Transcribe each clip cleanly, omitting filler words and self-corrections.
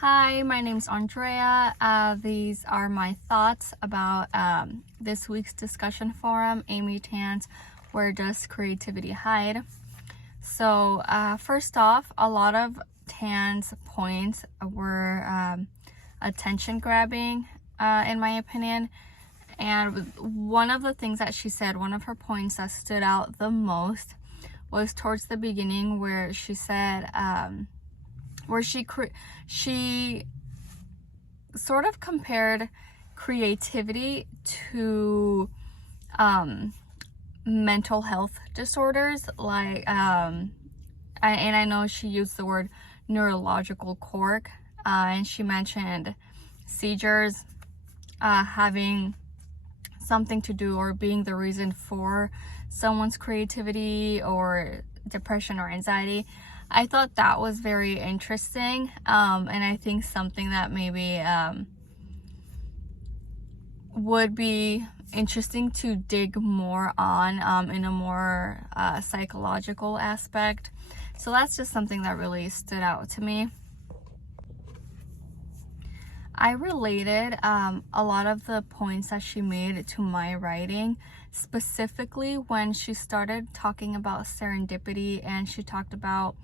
Hi, my name's Andrea. These are my thoughts about this week's discussion forum, Amy Tan's Where Does Creativity Hide? So first off, a lot of Tan's points were attention grabbing in my opinion. And one of the things that she said, one of her points that stood out the most was towards the beginning where she said, where she sort of compared creativity to mental health disorders, like and I know she used the word neurological quirk, and she mentioned seizures having something to do or being the reason for someone's creativity or depression or anxiety. I thought that was very interesting, and I think something that maybe would be interesting to dig more on in a more psychological aspect. So that's just something that really stood out to me. I related a lot of the points that she made to my writing, specifically when she started talking about serendipity, and she talked about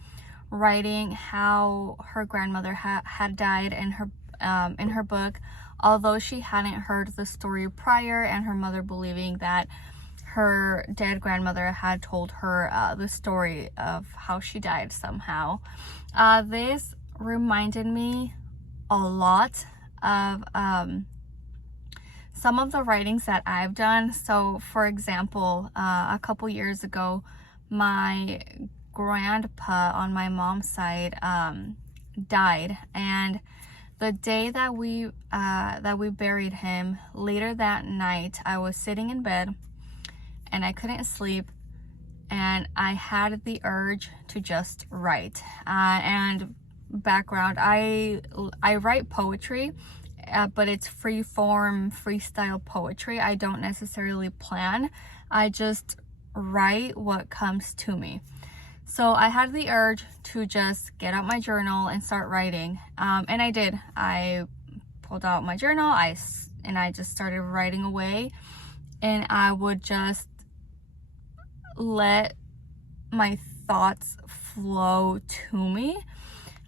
writing how her grandmother had died in her book, although she hadn't heard the story prior, and her mother believing that her dead grandmother had told her the story of how she died somehow. This reminded me a lot of some of the writings that I've done. So for example, a couple years ago, my grandpa on my mom's side died, and the day that we buried him, later that night, I was sitting in bed and I couldn't sleep, and I had the urge to just write. And background, I write poetry, but it's free form, freestyle poetry. I don't necessarily plan, I just write what comes to me. So I had the urge to just get out my journal and start writing, and I did. I pulled out my journal, and I just started writing away, and I would just let my thoughts flow to me.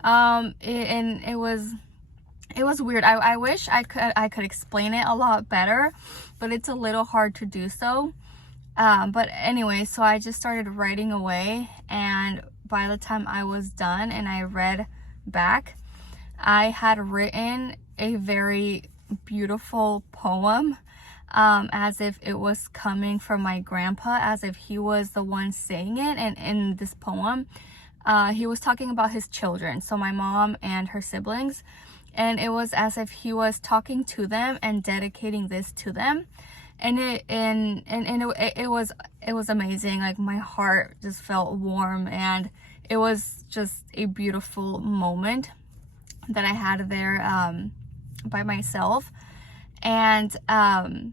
It was weird. I wish I could explain it a lot better, but it's a little hard to do so. But anyway, so I just started writing away, and by the time I was done and I read back, I had written a very beautiful poem, as if it was coming from my grandpa, as if he was the one saying it. And in this poem, he was talking about his children, so my mom and her siblings, and it was as if he was talking to them and dedicating this to them. And it was amazing. Like, my heart just felt warm, and it was just a beautiful moment that I had there by myself. And I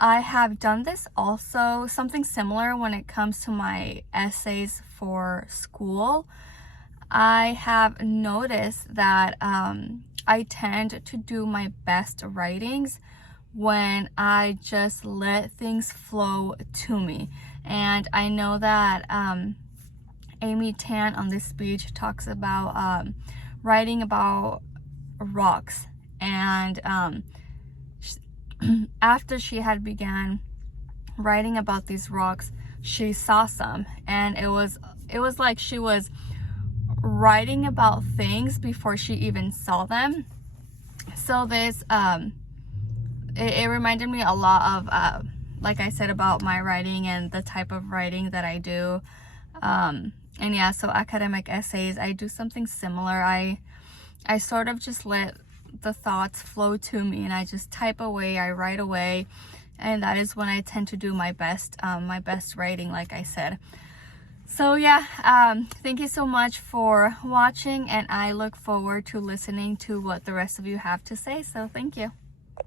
have done this also, something similar when it comes to my essays for school. I have noticed that I tend to do my best writings when I just let things flow to me. And I know that Amy Tan on this speech talks about writing about rocks, and after she had began writing about these rocks, she saw some, and it was like she was writing about things before she even saw them. So this it reminded me a lot of like I said, about my writing and the type of writing that I do. And yeah, so academic essays, I do something similar. I sort of just let the thoughts flow to me, and I just type away, I write away, and that is when I tend to do my best writing, like I said. So yeah, thank you so much for watching, and I look forward to listening to what the rest of you have to say. So thank you.